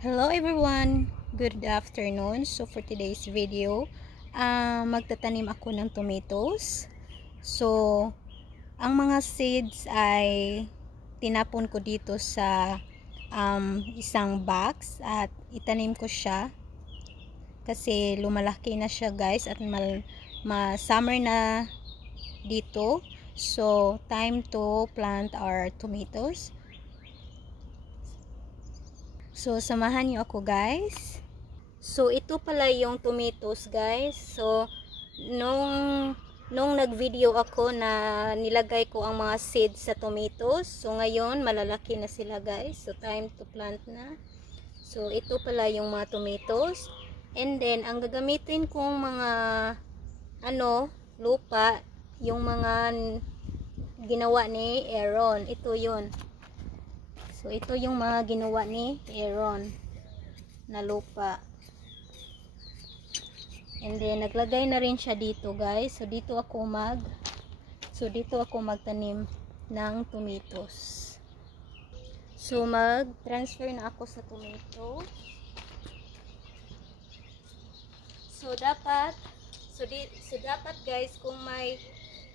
Hello everyone! Good afternoon. So for today's video, magtatanim ako ng tomatoes. So, ang mga seeds ay tinapon ko dito sa isang box at itanim ko siya kasi lumalaki na siya guys at summer na dito. So, time to plant our tomatoes. So, samahan niyo ako guys. So, ito pala yung tomatoes guys. So, nung nag-video ako na nilagay ko ang mga seeds sa tomatoes. So, ngayon malalaki na sila guys. So, time to plant na. So, ito pala yung mga tomatoes. And then, ang gagamitin kong mga lupa, yung mga ginawa ni Aaron. Ito yun. So, ito yung mga ginawa ni Aaron na lupa. And then, naglagay na rin siya dito, guys. So, dito ako magtanim ng tomatoes. So, mag-transfer na ako sa tomato. So, dapat guys, kung may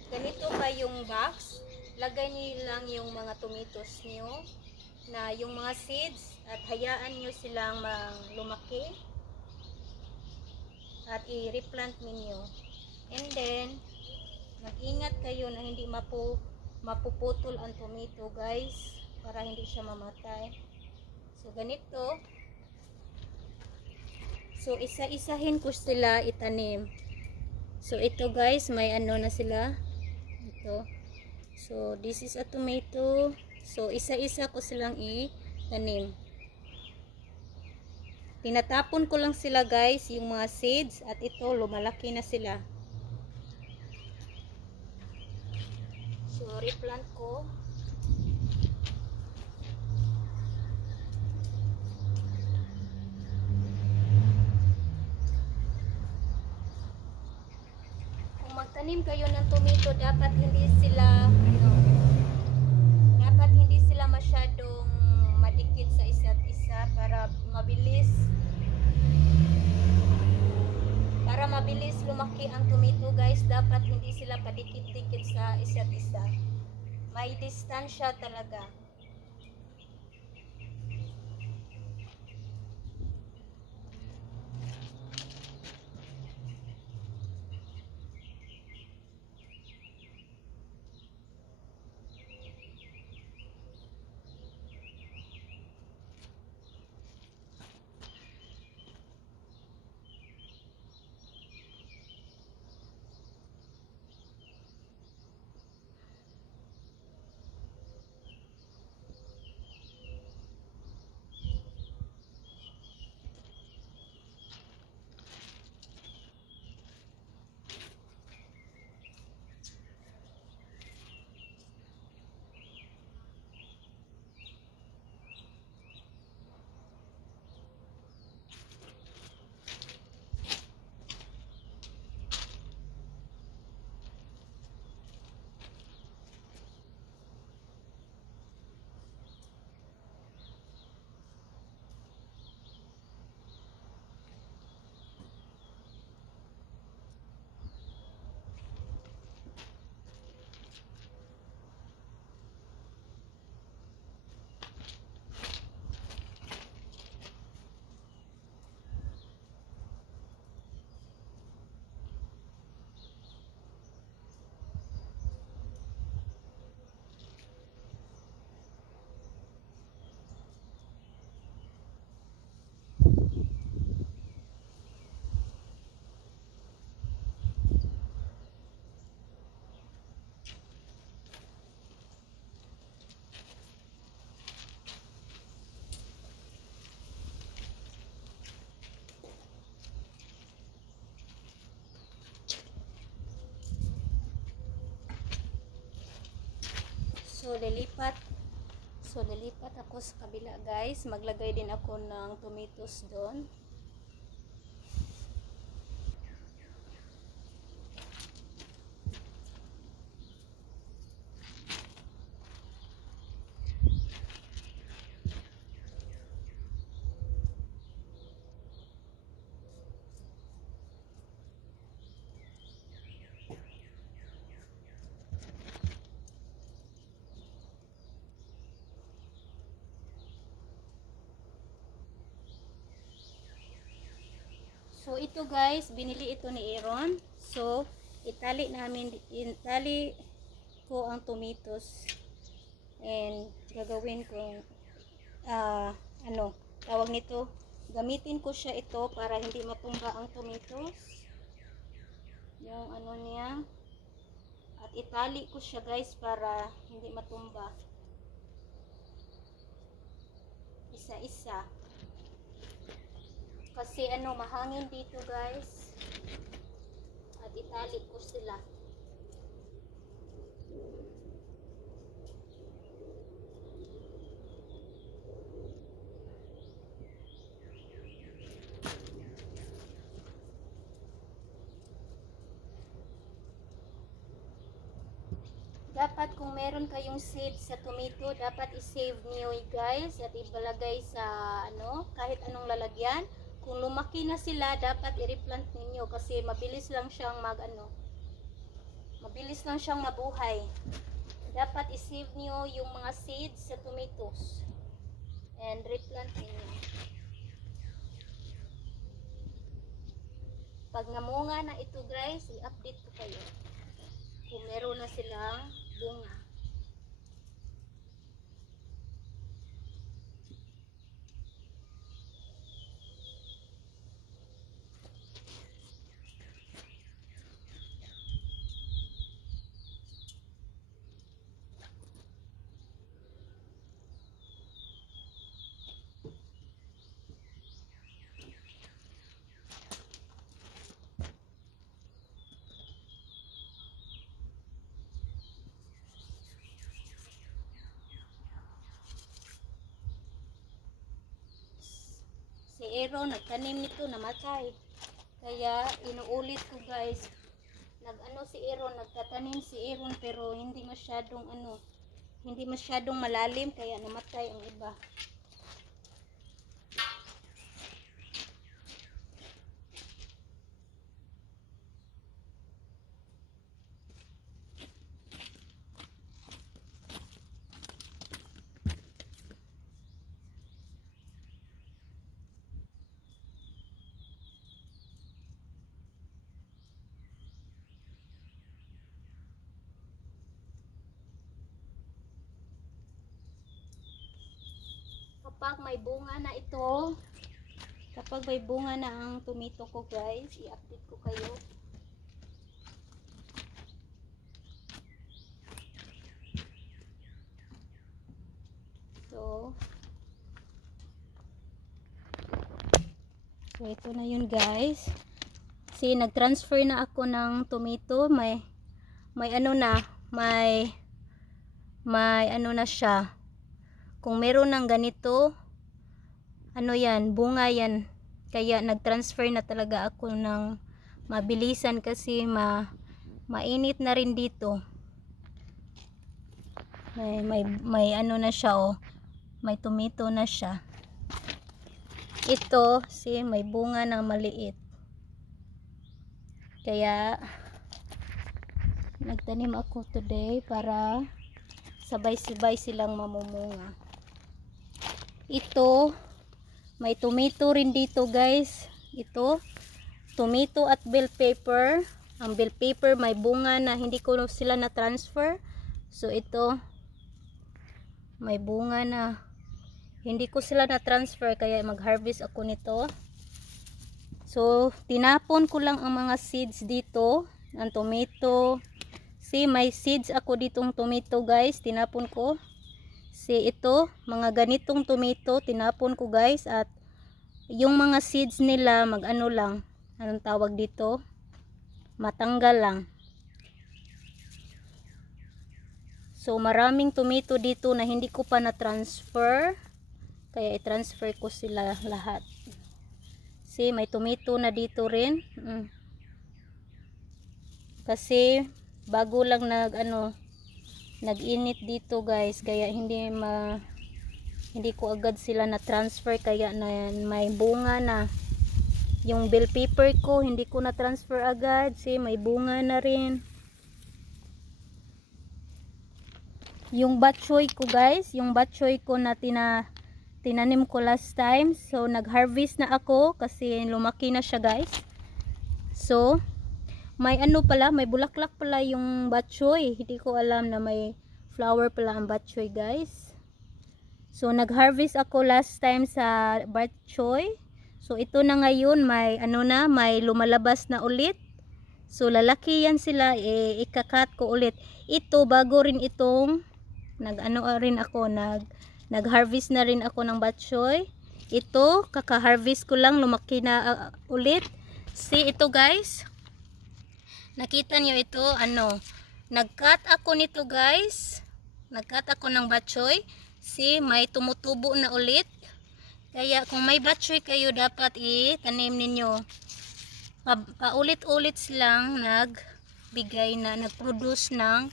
ganito pa yung box, lagay niyo lang yung mga tomatoes niyo na yung mga seeds at hayaan nyo silang lumaki at i-replant ninyo. And then mag-ingat kayo na hindi mapuputol ang tomato guys, para hindi siya mamatay. So ganito. So isa-isahin ko sila itanim. So ito guys, may na sila ito. So this is a tomato. So, isa-isa ko silang itanim. Tinatapon ko lang sila guys, yung mga seeds. At ito, lumalaki na sila. So, replant ko. Kung magtanim kayo ng tomato, dapat hindi sila masyadong madikit sa isa't isa para mabilis lumaki ang tomato guys. Dapat hindi sila padikit-dikit sa isa't isa. May distansya talaga. So, lilipat ako sa kabila guys. Maglagay din ako ng tomatoes doon. So ito guys, binili ito ni Aaron. So itali ko ang tomatoes and gagawin ko tawag nito, gamitin ko siya ito para hindi matumba ang tomatoes, yung niya, at itali ko siya guys para hindi matumba isa-isa kasi mahangin dito guys, at itali ko sila. Dapat kung meron kayong seeds sa tomato, dapat i-save niyo guys at ibalagay sa kahit anong lalagyan. Kung lumaki na sila, dapat i-replant ninyo kasi mabilis lang siyang mabilis lang siyang mabuhay. Dapat i-save niyo yung mga seeds sa tomatoes and replant ninyo. Pag namunga na ito guys, i-update ko kayo kung meron na silang bunga. Si Aaron nagtanim nito, namatay. Kaya inuulit ko guys. Si Aaron, nagtatanim si Aaron pero hindi masyadong malalim kaya namatay ang iba. Kapag may bunga na ang tomato ko guys, i-update ko kayo. So ito na yun guys. See, nag-transfer na ako ng tomato. May siya. Kung meron ng ganito, bunga yan. Kaya nag-transfer na talaga ako ng mabilisan kasi mainit na rin dito. May na siya may tomato na siya. Ito, may bunga ng maliit. Kaya nagtanim ako today para sabay-sabay silang mamumunga. Ito, may tomato rin dito guys. Ito, tomato at bell pepper. Ang bell pepper may bunga na hindi ko sila na-transfer. So ito, may bunga na hindi ko sila na-transfer kaya mag-harvest ako nito. So tinapon ko lang ang mga seeds dito ng tomato. See, may seeds ako ditong tomato guys, tinapon ko. See, ito, mga ganitong tomato, tinapon ko guys. At yung mga seeds nila, anong tawag dito? Matanggal lang. So, maraming tomato dito na hindi ko pa na-transfer. Kaya i-transfer ko sila lahat. See, may tomato na dito rin. Kasi, bago lang nag-init dito guys, kaya hindi ko agad sila na transfer, kaya may bunga na. Yung bell pepper ko hindi ko na transfer agad, may bunga na rin. Yung bok choy ko guys, yung bok choy ko na tinanim ko last time. So nag-harvest na ako kasi lumaki na siya guys. So may ano pala, may bulaklak pala yung batchoy. Hindi ko alam na may flower pala ang batchoy guys. So nag-harvest ako last time sa batchoy. So ito na ngayon, may ano na, may lumalabas na ulit. So lalaki yan sila, ikakat ko ulit. Ito bago rin itong nag-harvest na rin ako ng batchoy. Ito kaka-harvest ko lang, lumaki na ulit. See ito guys. Nakita niyo ito, nag-cut ako nito guys. Nag-cut ako ng batchoy. See, may tumutubo na ulit. Kaya kung may batchoy kayo, dapat itanim ninyo. Paulit-ulit silang nagbigay na, nag-produce ng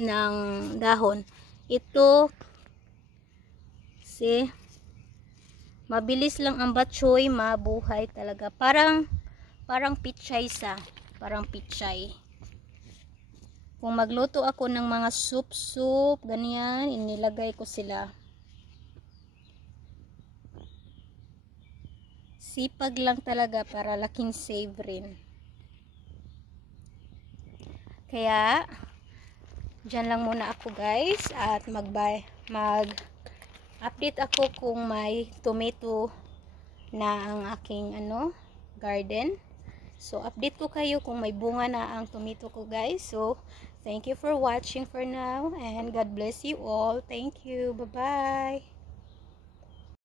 ng dahon. Ito, see, mabilis lang ang batchoy, mabuhay talaga. Parang pichay sa, parang pichay. Kung magluto ako ng mga soup, ganyan, inilagay ko sila. Sipag lang talaga para laking save rin. Kaya, dyan lang muna ako guys. At mag-update ako kung may tomato na ang aking garden. So, update ko kayo kung may bunga na ang tomato ko guys. So, thank you for watching for now. And God bless you all. Thank you. Bye-bye.